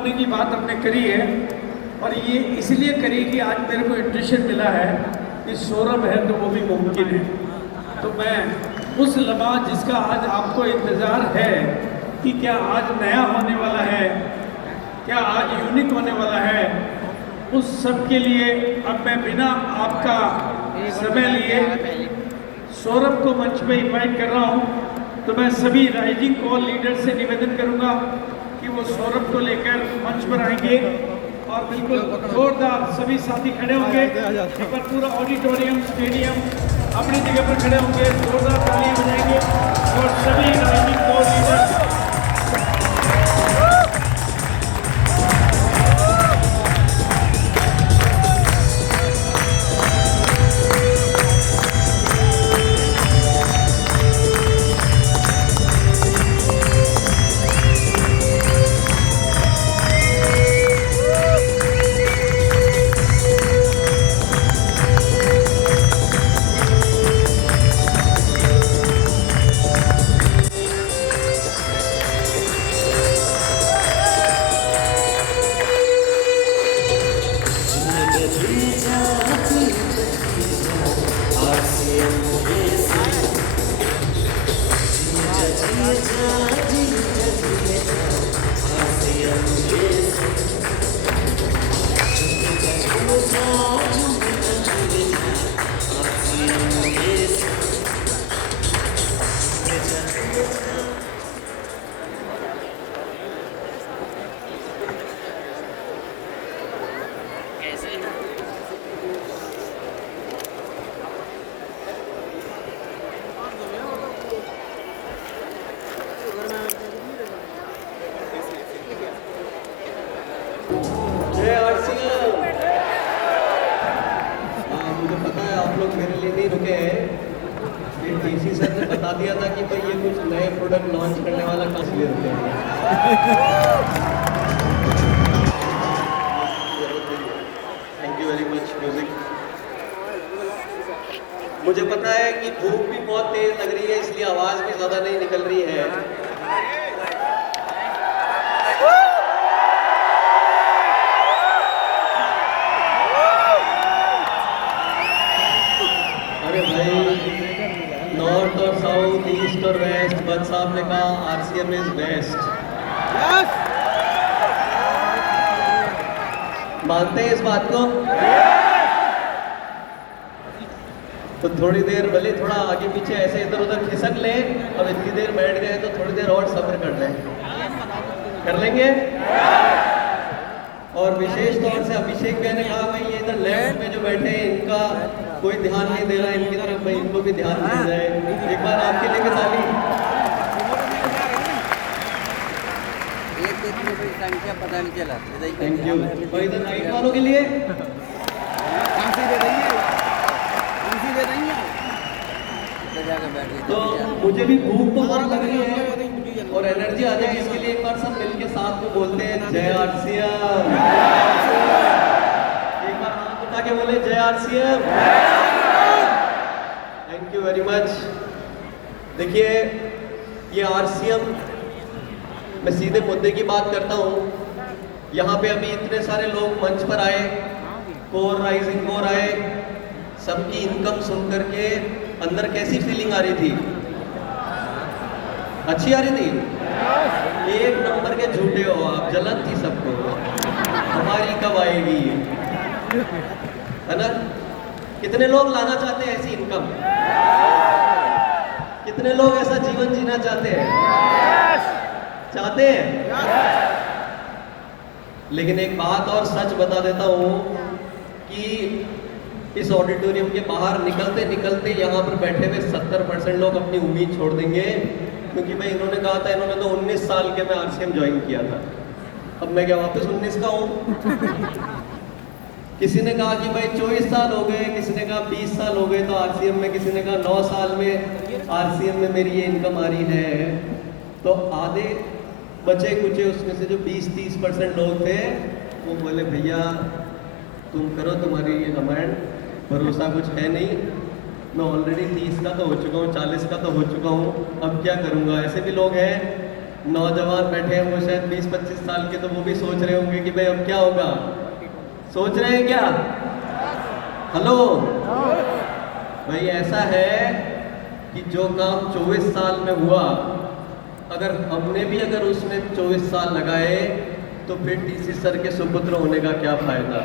बनने की बात हमने करी है और ये इसलिए करी कि आज मेरे को इंट्यूशन मिला है कि सौरभ है तो वो भी मुमकिन है। तो मैं उस लम्हा जिसका आज आपको इंतज़ार है कि क्या आज नया होने वाला है, क्या आज यूनिक होने वाला है, उस सब के लिए अब मैं बिना आपका समय लिए सौरभ को मंच पे इनवाइट कर रहा हूँ। तो मैं सभी राइजिंग कॉल लीडर से निवेदन करूँगा कि वो सौरभ को लेकर मंच पर आएंगे और बिल्कुल जोरदार सभी साथी खड़े होंगे। एक बार पूरा ऑडिटोरियम स्टेडियम अपनी जगह पर खड़े होंगे, जोरदार तालियां बजाएंगे और सभी राइजिंग कॉल लीडर मुझे पता है आप लोग मेरे लिए नहीं रुके हैं। ये डीसी सर ने बता दिया था कि भाई ये कुछ नए प्रोडक्ट लॉन्च करने वाला कहाँ लिए रुके हैं। Thank you very much music. मुझे पता है कि धूप भी बहुत तेज लग रही है, इसलिए आवाज भी ज्यादा नहीं निकल रही है। अरे भाई, नॉर्थ और साउथ, ईस्ट और वेस्ट, बट साहब ने कहा आरसीएम इज बेस्ट। मानते हैं इस बात को? तो थोड़ी देर भले थोड़ा आगे पीछे ऐसे इधर उधर खिसक ले, अब इतनी देर बैठ गए तो थोड़ी देर और सब्र कर लें। कर लेंगे? और विशेष तौर से अभिषेक भैया ने कहा भाई ये इधर लेफ्ट में जो बैठे हैं इनका कोई ध्यान नहीं दे रहा, इनकी तरफ भाई इनको भी ध्यान दिया जाए। एक बार आपके लिए ताली। संख्या पता नहीं चला। Thank you. और इधर नाइट वालों के लिए तो मुझे भी भूख तो बहुत लग रही है और एनर्जी आ जाएगी, इसके लिए एक बार सब मिलके साथ में बोलते हैं जय आरसीएम। एक बार हाथ उठा के बोले जय RCM. Thank you very much. देखिए ये आरसीएम, मैं सीधे मुद्दे की बात करता हूँ। यहाँ पे अभी इतने सारे लोग मंच पर आए, कोर राइजिंग कोर आए, सबकी इनकम सुन करके अंदर कैसी फीलिंग आ रही थी? अच्छी आ रही थी? एक नंबर के झूठे हो आप, जलन थी सबको। हमारी कब आएगी, है ना? कितने लोग लाना चाहते हैं ऐसी इनकम? कितने लोग ऐसा जीवन जीना चाहते हैं? चाहते हैं? लेकिन एक बात और सच बता देता हूँ कि इस ऑडिटोरियम के बाहर निकलते निकलते यहाँ पर बैठे हुए 70% लोग अपनी उम्मीद छोड़ देंगे, क्योंकि भाई इन्होंने कहा था, इन्होंने तो 19 साल के में आरसीएम ज्वाइन किया था। अब मैं क्या वापस 19 का हूँ? किसी ने कहा कि भाई 24 साल हो गए, किसी ने कहा 20 साल हो गए तो आरसीएम में, किसी ने कहा 9 साल में आरसीएम में मेरी ये इनकम आ रही है। तो आधे बचे कुचे उसमें से जो 20-30% लोग थे वो बोले भैया तुम करो, तुम्हारी ये रामायण भरोसा कुछ है नहीं, मैं ऑलरेडी 30 का तो हो चुका हूँ, 40 का तो हो चुका हूँ, अब क्या करूँगा। ऐसे भी लोग हैं। नौजवान बैठे हैं, वो शायद 20-25 साल के, तो वो भी सोच रहे होंगे कि भाई अब क्या होगा। सोच रहे हैं क्या? हेलो भाई, ऐसा है कि जो काम 24 साल में हुआ, अगर हमने भी अगर उसमें 24 साल लगाए तो फिर टीसी सर के सुपुत्र होने का क्या फायदा।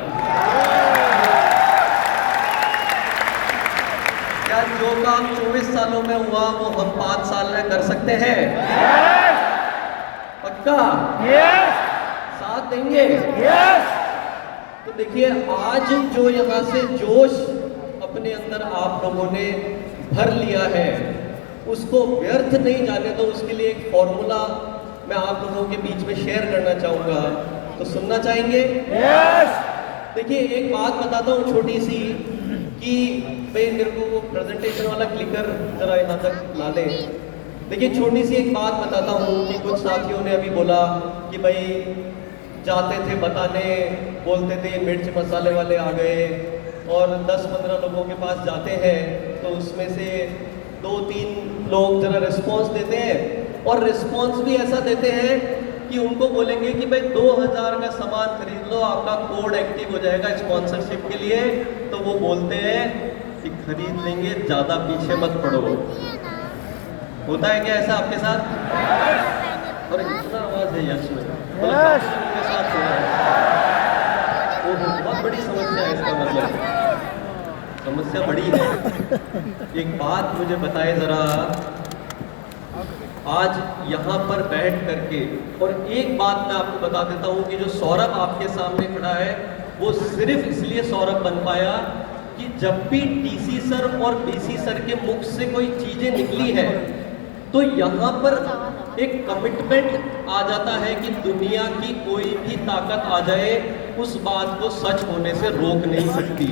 क्या जो काम 24 सालों में हुआ वो हम 5 साल में कर सकते हैं? पक्का? साथ देंगे? तो देखिए, आज जो यहाँ से जोश अपने अंदर आप लोगों ने भर लिया है, उसको व्यर्थ नहीं जाने दो। उसके लिए एक फॉर्मूला मैं आप लोगों के बीच में शेयर करना चाहूंगा, तो सुनना चाहेंगे? देखिए, एक बात बताता हूँ छोटी सी, कि भाई मेरे को वो प्रेजेंटेशन वाला क्लिकर जरा यहाँ तक ला दें। देखिए, छोटी सी एक बात बताता हूँ कि कुछ साथियों ने अभी बोला कि भाई जाते थे बताने, बोलते थे मिर्च मसाले वाले आ गए, और 10-15 लोगों के पास जाते हैं तो उसमें से 2-3 लोग जरा रिस्पॉन्स देते हैं, और रिस्पॉन्स भी ऐसा देते हैं कि उनको बोलेंगे कि भाई 2000 का सामान खरीद लो, आपका कोड एक्टिव हो जाएगा स्पॉन्सरशिप के लिए। तो वो बोलते हैं कि खरीद लेंगे, ज़्यादा पीछे मत पड़ो। होता है क्या ऐसा आपके साथ? और इतना आवाज़ है यश में, के साथ हो रहा है। वो बहुत बड़ी समस्या है, इसका मतलब समस्या बड़ी है। एक बात मुझे बताए जरा, आज यहाँ पर बैठ करके, और एक बात मैं आपको बता देता हूँ कि जो सौरभ आपके सामने खड़ा है, वो सिर्फ इसलिए सौरभ बन पाया कि जब भी टीसी सर और बीसी सर के मुख से कोई चीजें निकली है, तो यहाँ पर एक कमिटमेंट आ जाता है कि दुनिया की कोई भी ताकत आ जाए, उस बात को सच होने से रोक नहीं सकती।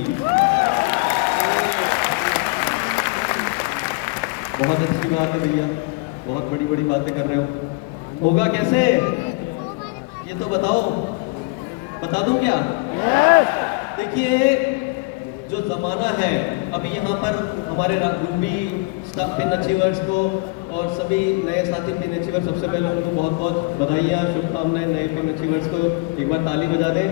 बहुत अच्छी बात है भैया, बहुत बड़ी बड़ी बातें कर रहे हो। होगा कैसे ये तो बताओ, बता दूं क्या? देखिए, जो जमाना है अभी, यहाँ पर हमारे रूबी स्टाफ पिन अचीवर्स को और सभी नए साथी पिन अचीवर, सबसे पहले उनको बहुत बहुत बधाइयाँ, शुभकामनाएं नए पिन अचीवर्स को। एक बार ताली बजा दें।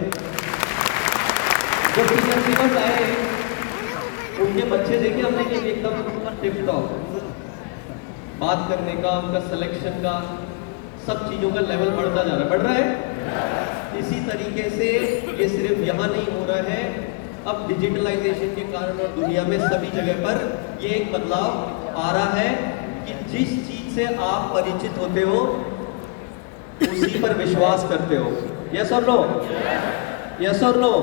जब पिन अचीवर्स आए, उनके बच्चे देखे हमने कि एकदम टिप टॉप, बात करने का, उनका सिलेक्शन का, सब चीज़ों का लेवल बढ़ता जा रहा है, बढ़ रहा है। इसी तरीके से ये सिर्फ यहाँ नहीं हो रहा है, अब डिजिटलाइजेशन के कारण और दुनिया में सभी जगह पर ये एक बदलाव आ रहा है कि जिस चीज से आप परिचित होते हो उसी पर विश्वास करते हो। यस और नो? यस और नो?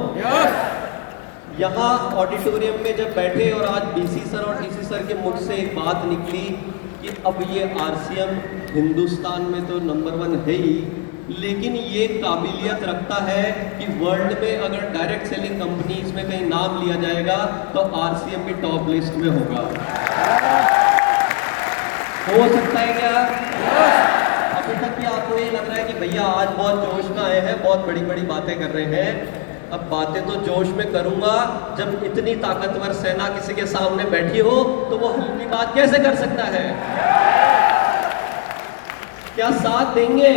यहाँ ऑडिटोरियम में जब बैठे और आज बीसी सर और टीसी सर के मुख से एक बात निकली कि अब ये आरसीएम हिंदुस्तान में तो नंबर 1 है ही, लेकिन ये काबिलियत रखता है कि वर्ल्ड में अगर डायरेक्ट सेलिंग कंपनीज में कहीं नाम लिया जाएगा तो आरसीएम भी टॉप लिस्ट में होगा। हो सकता है क्या? अभी तक भी आपको ये लग रहा है कि भैया आज बहुत जोश में आए हैं, बहुत बड़ी बड़ी बातें कर रहे हैं। अब बातें तो जोश में करूंगा, जब इतनी ताकतवर सेना किसी के सामने बैठी हो तो वो हल्की बात कैसे कर सकता है? क्या साथ देंगे?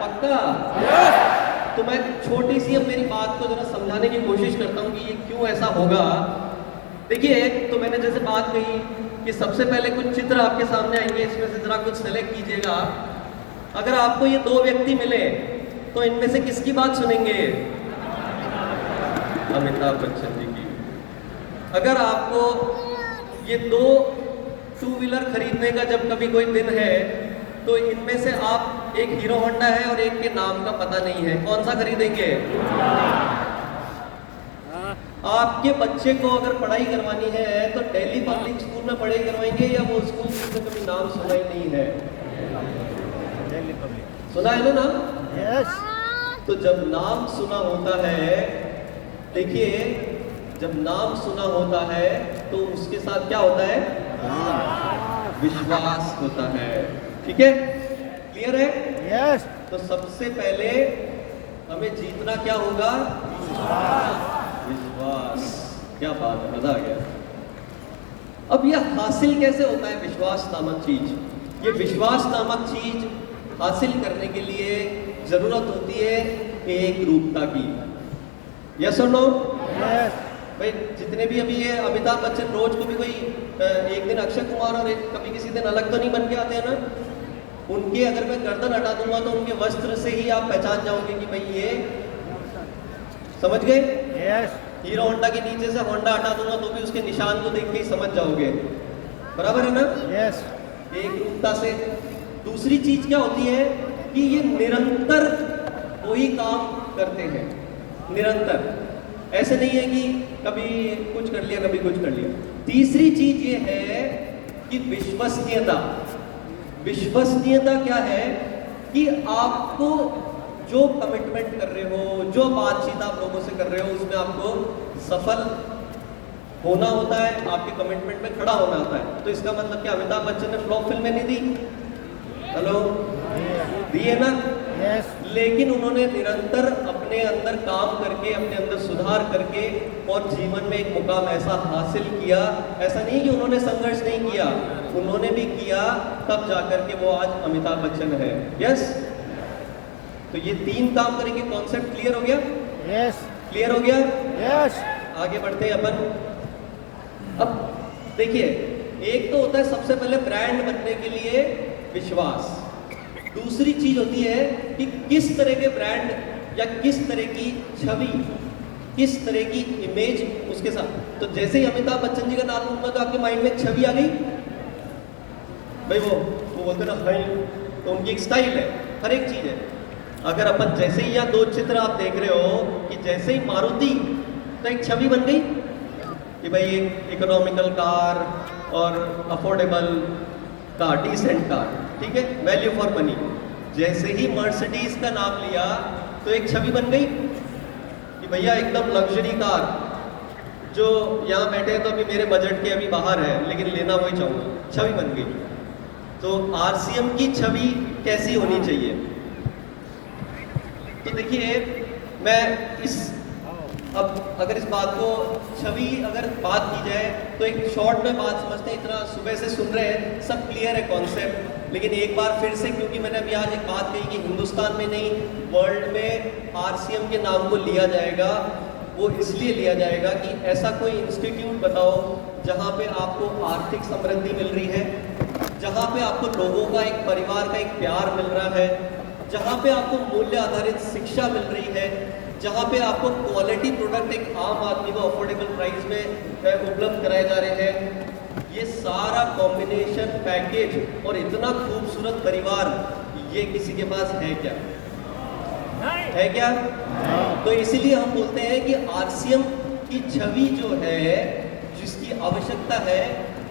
पक्का? तो मैं छोटी सी अब मेरी बात को जरा समझाने की कोशिश करता हूँ कि ये क्यों ऐसा होगा। देखिए, तो मैंने जैसे बात कही कि सबसे पहले कुछ चित्र आपके सामने आएंगे, इसमें से जरा कुछ सेलेक्ट कीजिएगा। अगर आपको ये 2 व्यक्ति मिले तो इनमें से किसकी बात सुनेंगे? अमिताभ बच्चन जी की। अगर आपको ये 2 टू व्हीलर खरीदने का जब कभी कोई दिन है तो इनमें से आप, एक हीरो होंडा है और एक के नाम का पता नहीं है, कौन सा खरीदेंगे? आपके बच्चे को अगर पढ़ाई करवानी है तो दिल्ली पब्लिक स्कूल में पढ़ाई करवाएंगे या वो स्कूल जिसका कभी नाम सुना ही नहीं है? सुना है ना नाम? यस। तो जब नाम सुना होता है, देखिए, जब नाम सुना होता है तो उसके साथ क्या होता है? विश्वास होता है। ठीक है? क्लियर है? यस। तो सबसे पहले हमें जीतना क्या होगा? विश्वास। क्या बात है, मजा आ गया। अब यह हासिल कैसे होता है विश्वास नामक चीज? ये विश्वास नामक चीज हासिल करने के लिए जरूरत होती है एक रूपता की। यस और नो? भाई जितने भी अभी ये अमिताभ बच्चन रोज को भी कोई एक दिन अक्षय कुमार और कभी किसी दिन अलग तो नहीं बन के आते हैं ना, उनके अगर मैं गर्दन हटा दूंगा तो उनके वस्त्र से ही आप पहचान जाओगे कि भाई ये, समझ गए? हीरो होंडा के नीचे से होंडा हटा दूंगा तो भी उसके निशान को देख के ही समझ जाओगे, बराबर है ना? एक रूपता से। दूसरी चीज क्या होती है कि ये निरंतर वही काम करते हैं, निरंतर, ऐसे नहीं है कि कभी कुछ कर लिया कभी कुछ कर लिया। तीसरी चीज ये है कि विश्वसनीयता। विश्वसनीयता क्या है कि आपको जो कमिटमेंट कर रहे हो, जो बातचीत आप लोगों से कर रहे हो, उसमें आपको सफल होना होता है, आपके कमिटमेंट में खड़ा होना होता है। तो इसका मतलब क्या अमिताभ बच्चन ने फ्लॉप फिल्में नहीं दी? हेलो, दी है ना? लेकिन उन्होंने निरंतर अपने अंदर काम करके, अपने अंदर सुधार करके और जीवन में एक मुकाम ऐसा हासिल किया। ऐसा नहीं कि उन्होंने संघर्ष नहीं किया, उन्होंने भी किया, तब जाकर के वो आज अमिताभ बच्चन है। यस? तो ये 3 काम करेंगे, कॉन्सेप्ट क्लियर हो गया? क्लियर हो गया? आगे बढ़ते हैं अपन। अब देखिए, एक तो होता है सबसे पहले ब्रांड बनने के लिए विश्वास। दूसरी चीज होती है कि किस तरह के ब्रांड या किस तरह की छवि, किस तरह की इमेज उसके साथ। तो जैसे ही अमिताभ बच्चन जी का नाम लूंगा तो आपके माइंड में एक छवि आ गई भाई, वो बोलते ना भाई, तो उनकी एक स्टाइल है, हर एक चीज है। अगर अपन जैसे ही यहाँ 2 चित्र आप देख रहे हो कि जैसे ही मारुति, तो एक छवि बन गई कि भाई एक इकोनॉमिकल कार और अफोर्डेबल कार, डिसेंट कार, ठीक है, वैल्यू फॉर मनी। जैसे ही मर्सिडीज का नाम लिया तो एक छवि बन गई कि भैया एकदम लग्जरी कार, जो यहाँ बैठे हैं तो अभी मेरे बजट के अभी बाहर है लेकिन लेना वही चाहूँगा, छवि बन गई। तो आरसीएम की छवि कैसी होनी चाहिए? तो देखिए, मैं अब अगर इस बात को छवि अगर बात की जाए तो एक शॉर्ट में बात समझते हैं, इतना सुबह से सुन रहे हैं, सब क्लियर है कॉन्सेप्ट। लेकिन एक बार फिर से, क्योंकि मैंने अभी आज एक बात कही कि हिंदुस्तान में नहीं वर्ल्ड में आरसीएम के नाम को लिया जाएगा, वो इसलिए लिया जाएगा कि ऐसा कोई इंस्टीट्यूट बताओ जहाँ पे आपको आर्थिक समृद्धि मिल रही है, जहाँ पे आपको लोगों का एक परिवार का एक प्यार मिल रहा है, जहाँ पे आपको मूल्य आधारित शिक्षा मिल रही है, जहाँ पे आपको क्वालिटी प्रोडक्ट एक आम आदमी को अफोर्डेबल प्राइस में उपलब्ध कराए जा रहे हैं। ये सारा कॉम्बिनेशन पैकेज और इतना खूबसूरत परिवार, ये किसी के पास है क्या? है क्या? तो इसीलिए हम बोलते हैं कि आरसीएम की छवि जो है, जिसकी आवश्यकता है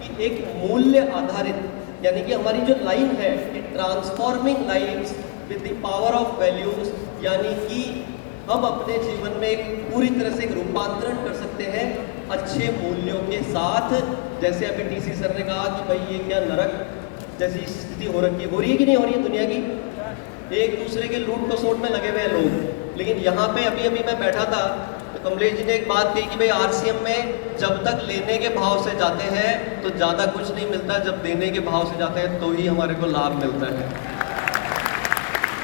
कि एक मूल्य आधारित, यानी कि हमारी जो लाइन है कि transforming lines with the power of values, यानी कि हम अपने जीवन में एक पूरी तरह से एक रूपांतरण कर सकते हैं अच्छे मूल्यों के साथ। जैसे अभी टीसी सर ने कहा कि भाई ये क्या नरक जैसी स्थिति हो रही है कि नहीं हो रही है दुनिया की, एक दूसरे के लूट खसोट में लगे हुए हैं लोग। लेकिन यहाँ पे अभी मैं बैठा था तो कमलेश जी ने एक बात कही कि भाई आरसीएम में जब तक लेने के भाव से जाते हैं तो ज़्यादा कुछ नहीं मिलता, जब देने के भाव से जाते हैं तो ही हमारे को लाभ मिलता है।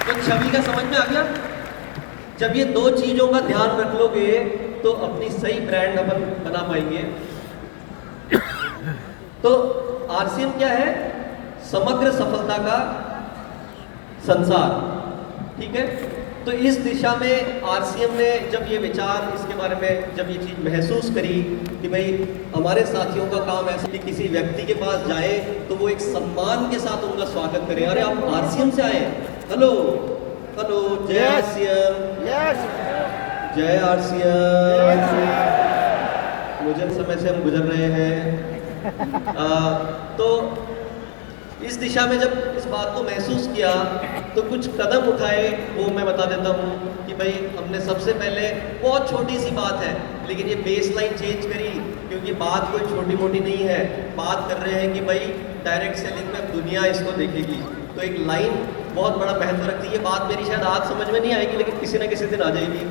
तो छवि का समझ में आ गया? जब ये 2 चीजों का ध्यान रख लोगे तो अपनी सही ब्रांड अपन बना पाएंगे। तो आरसीएम क्या है? समग्र सफलता का संसार, ठीक है। तो इस दिशा में आरसीएम ने जब ये विचार, इसके बारे में जब ये चीज महसूस करी कि भाई हमारे साथियों का काम ऐसा कि किसी व्यक्ति के पास जाए तो वो एक सम्मान के साथ उनका स्वागत करे। अरे आप आरसीएम से आए, हेलो हेलो, जय आरसीएम, जय आरसीएम। मुझे समय से हम गुजर रहे हैं। तो इस दिशा में जब इस बात को महसूस किया तो कुछ कदम उठाए, वो मैं बता देता हूँ कि भाई हमने सबसे पहले, बहुत छोटी सी बात है लेकिन ये बेसलाइन चेंज करी, क्योंकि बात कोई छोटी मोटी नहीं है। बात कर रहे हैं कि भाई डायरेक्ट सेलिंग में दुनिया इसको देखेगी, तो एक लाइन बहुत बड़ा महत्व रखती है। ये बात मेरी शायद आज समझ में नहीं आएगी लेकिन किसी ना किसी दिन आ जाएगी।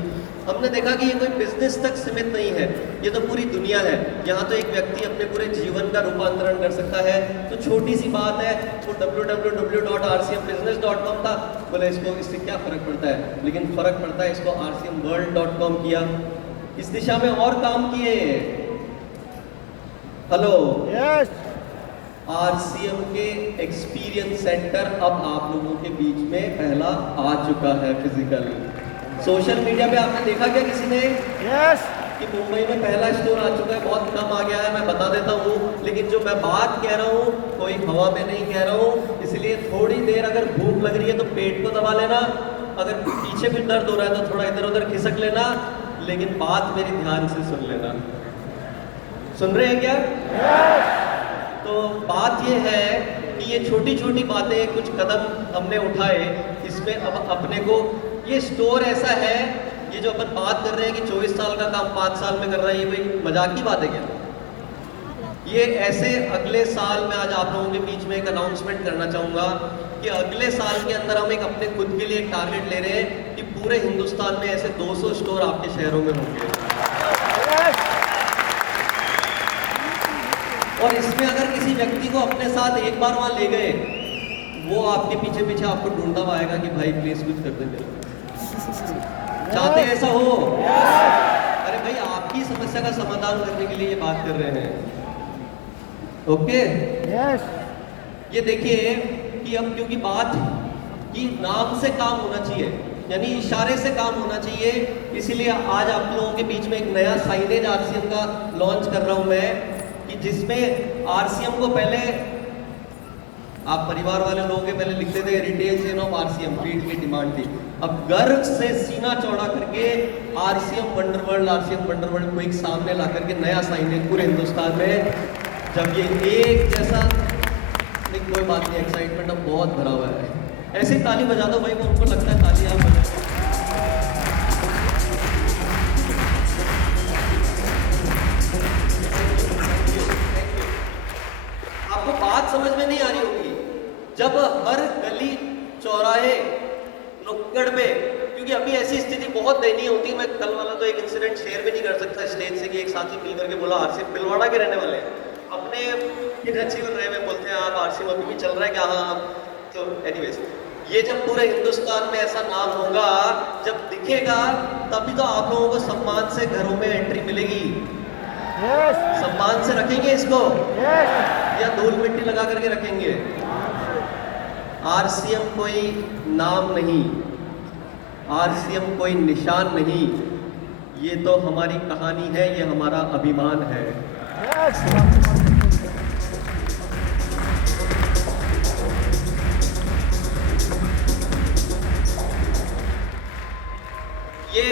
हमने देखा कि ये कोई बिजनेस तक सीमित नहीं है, ये तो पूरी दुनिया है। यहाँ तो एक व्यक्ति अपने पूरे जीवन का रूपांतरण कर सकता है। तो छोटी सी बात है, वो www.rcmbusiness.com था, बोले इसको इससे क्या फर्क पड़ता है, लेकिन फर्क पड़ता है, इसको rcmworld.com किया, इस दिशा में और काम किए। हेलो यस आरसीएम के एक्सपीरियंस सेंटर अब आप लोगों के बीच में पहला आ चुका है फिजिकल। सोशल मीडिया पे आपने देखा क्या किसी ने यस कि मुंबई में पहला स्टोर आ चुका है, बहुत कम आ गया है, मैं बता देता हूँ। लेकिन जो मैं बात कह रहा हूँ कोई हवा में नहीं कह रहा हूँ, इसलिए थोड़ी देर अगर भूख लग रही है तो पेट को दबा लेना, अगर पीछे भी दर्द हो रहा है तो थोड़ा इधर उधर खिसक लेना, लेकिन बात मेरी ध्यान से सुन लेना। सुन रहे हैं क्या? तो बात ये है कि ये छोटी छोटी बातें, कुछ कदम हमने उठाए, इसमें अब अपने को ये स्टोर ऐसा है, ये जो अपन बात कर रहे हैं कि 24 साल का काम 5 साल में कर रहा है, ये कोई मजाक की बात है क्या? ये ऐसे अगले साल में आज आप लोगों के बीच में एक अनाउंसमेंट करना चाहूँगा कि अगले साल के अंदर हम एक अपने खुद के लिए एक टारगेट ले रहे हैं कि पूरे हिंदुस्तान में ऐसे 200 स्टोर आपके शहरों में होंगे। और इसमें अगर किसी व्यक्ति को अपने साथ एक बार वहां ले गए, वो आपके पीछे पीछे आपको ढूंढता हुआ आएगा कि भाई प्लीज कुछ कर दे मेरे। चाहते हैं ऐसा हो? अरे भाई आपकी समस्या का समाधान करने के लिए ये बात कर रहे हैं। ओके यस ये देखिए कि अब क्योंकि बात कि नाम से काम होना चाहिए, यानी इशारे से काम होना चाहिए, इसीलिए आज आप लोगों के बीच में एक नया साइनेज आरसीएम का लॉन्च कर रहा हूं मैं, कि जिसमें आरसीएम को पहले आप परिवार वाले लोगों के पहले लिखते थे retail chain of RCM, read की डिमांड थी। अब गर्व से सीना चौड़ा करके आरसीएम वंडरवर्ल्ड को एक सामने ला करके नया साइनेज पूरे हिंदुस्तान में, जब ये एक जैसा, नहीं कोई बात नहीं, एक्साइटमेंट अब बहुत भरा हुआ है। ऐसे ही ताली बजा दो भाई, वो उनको लगता है ताली आप बजा। आपको बात समझ में नहीं आ रही होगी, जब हर गली चौराहे नुक्कड़ पे, क्योंकि अभी ऐसी स्थिति बहुत दयनीय होती है। मैं कल वाला तो एक इंसिडेंट शेयर भी नहीं कर सकता स्टेज से कि एक साथी मिल करके बोला आरसीएम पिलवाड़ा के रहने वाले हैं, अपने अचीवर रहे में बोलते हैं आप आरसीएम अभी भी चल रहा है क्या? हाँ। तो एनीवेज ये जब पूरे हिंदुस्तान में ऐसा नाम होगा, जब दिखेगा, तभी तो आप लोगों को सम्मान से घरों में एंट्री मिलेगी। यस सम्मान से रखेंगे इसको यस या धूल मिट्टी लगा करके रखेंगे? आरसीएम कोई नाम नहीं, आरसीएम कोई निशान नहीं, ये तो हमारी कहानी है, ये हमारा अभिमान है। यस ये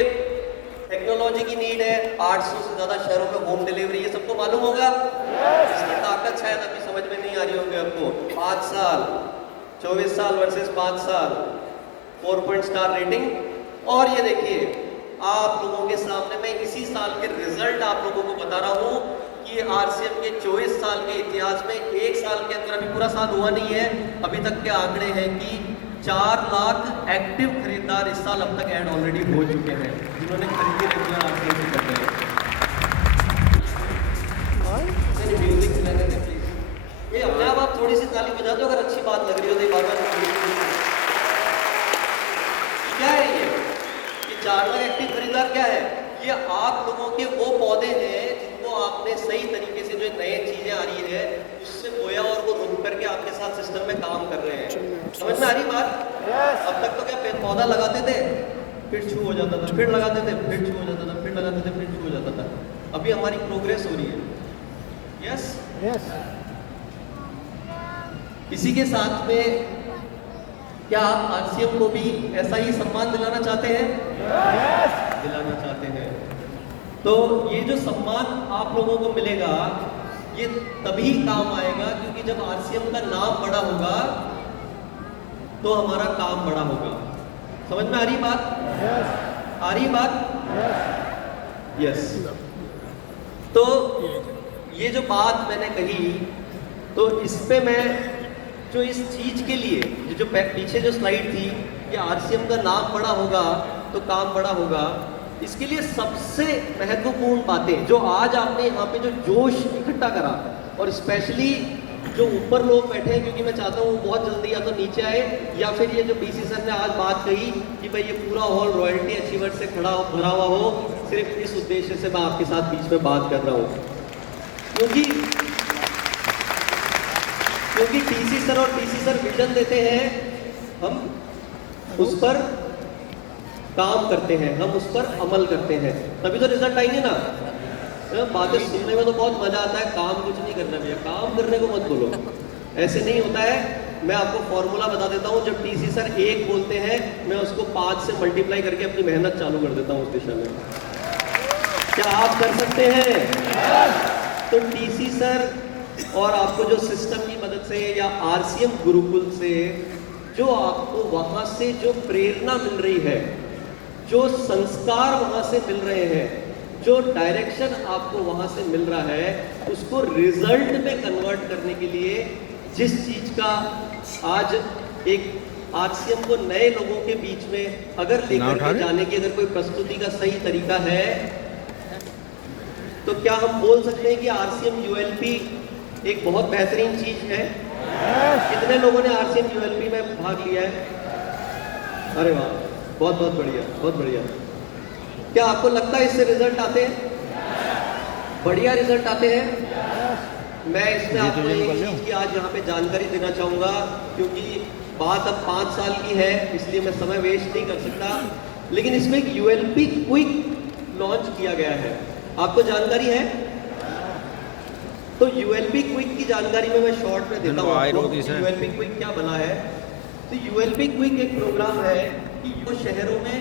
टेक्नोलॉजी की नीड है, 800 से ज्यादा शहरों में होम डिलीवरी, ये सबको मालूम होगा। इसकी ताकत शायद अभी समझ में नहीं आ रही होगी आपको। 5 साल 24 साल वर्सेस 5 साल, 4 पॉइंट स्टार रेटिंग। और ये देखिए आप लोगों के सामने मैं इसी साल के रिजल्ट आप लोगों को बता रहा हूँ कि आरसीएम के 24 साल के इतिहास में एक साल के अंदर, अभी पूरा साल हुआ नहीं है, अभी तक के आंकड़े हैं कि 4 लाख एक्टिव खरीदार इस साल अब तक ऐड ऑलरेडी हो चुके हैं, जिन्होंने खरीदी रेगुलर आरसीएम से करते हैं। म्यूजिक चलाने दें प्लीज। ये अपने आप थोड़ी सी ताली बजा दो अगर अच्छी बात लग रही हो तो। बार बार क्या है ये 4 लाख एक्टिव खरीदार क्या है? ये आप लोगों के वो पौधे हैं जिनको आपने सही तरीके से, जो नई चीजें आ रही है उससे बोया और वो रुक करके आपके साथ सिस्टम में काम कर रहे हैं। समझ में आ रही बात? अब तक तो क्या पौधा लगाते थे फिर छू हो जाता था, फिर लगाते थे फिर छू हो जाता था, फिर लगाते थे फिर छू हो जाता था। अभी हमारी प्रोग्रेस हो रही है। यस यस इसी के साथ में क्या आप आरसीएम को भी ऐसा ही सम्मान दिलाना चाहते हैं? दिलाना चाहते हैं। तो ये जो सम्मान आप लोगों को मिलेगा, ये तभी काम आएगा क्योंकि जब आरसीएम का नाम बड़ा होगा तो हमारा काम बड़ा होगा। समझ में आ रही बात? आ रही बात? यस। तो ये जो बात मैंने कही, तो इस पे मैं जो इस चीज के लिए जो पीछे जो स्लाइड थी कि आरसीएम का नाम बड़ा होगा तो काम बड़ा होगा, इसके लिए सबसे महत्वपूर्ण बातें जो आज आपने यहाँ पे जो जोश इकट्ठा करा, और स्पेशली जो ऊपर लोग बैठे हैं, क्योंकि मैं चाहता हूँ वो बहुत जल्दी या तो नीचे आए, या फिर ये जो बीसी सर ने आज बात कही कि भाई ये पूरा हॉल रॉयल्टी अचीवर्स से भरा हुआ हो, सिर्फ इस उद्देश्य से मैं आपके साथ बीच में बात कर रहा हूँ। क्योंकि टीसी सर और टीसी सर विजन देते हैं, हम उस पर काम करते हैं, हम उस पर अमल करते हैं, तभी तो रिजल्ट आएंगे ना। बातें सुनने में तो बहुत मजा आता है, काम कुछ नहीं करना भैया, काम करने को मत बोलो, ऐसे नहीं होता है। मैं आपको फॉर्मूला बता देता हूँ, जब टीसी सर 1 बोलते हैं, मैं उसको 5 से मल्टीप्लाई करके अपनी मेहनत चालू कर देता हूँ उस दिशा में। क्या आप कर सकते हैं? तो टीसी सर और आपको जो सिस्टम की मदद से या आरसीएम गुरुकुल से जो आपको वहां से जो प्रेरणा मिल रही है, जो संस्कार वहां से मिल रहे हैं, जो डायरेक्शन आपको वहां से मिल रहा है, उसको रिजल्ट में कन्वर्ट करने के लिए जिस चीज का आज एक आरसीएम को नए लोगों के बीच में अगर लेकर के जाने की अगर कोई प्रस्तुति का सही तरीका है, तो क्या हम बोल सकते हैं कि आरसीएम यूएलपी एक बहुत बेहतरीन चीज है? कितने लोगों ने आरसीएम यूएलपी में भाग लिया है? अरे वाह, बहुत बहुत बढ़िया, बहुत बढ़िया। क्या आपको लगता है इससे रिजल्ट आते हैं? बढ़िया रिजल्ट आते हैं। मैं इसमें आपको एक चीज की आज यहाँ पे जानकारी देना चाहूंगा, क्योंकि बात अब 5 साल की है, इसलिए मैं समय वेस्ट नहीं कर सकता, लेकिन इसमें एक यूएलपी क्विक लॉन्च किया गया है, आपको जानकारी है? तो यूएलपी क्विक की जानकारी में मैं शॉर्ट में देता हूँ आपको। यूएलपी क्विक क्या बना है? तो यूएलपी क्विक एक प्रोग्राम है कि जो शहरों में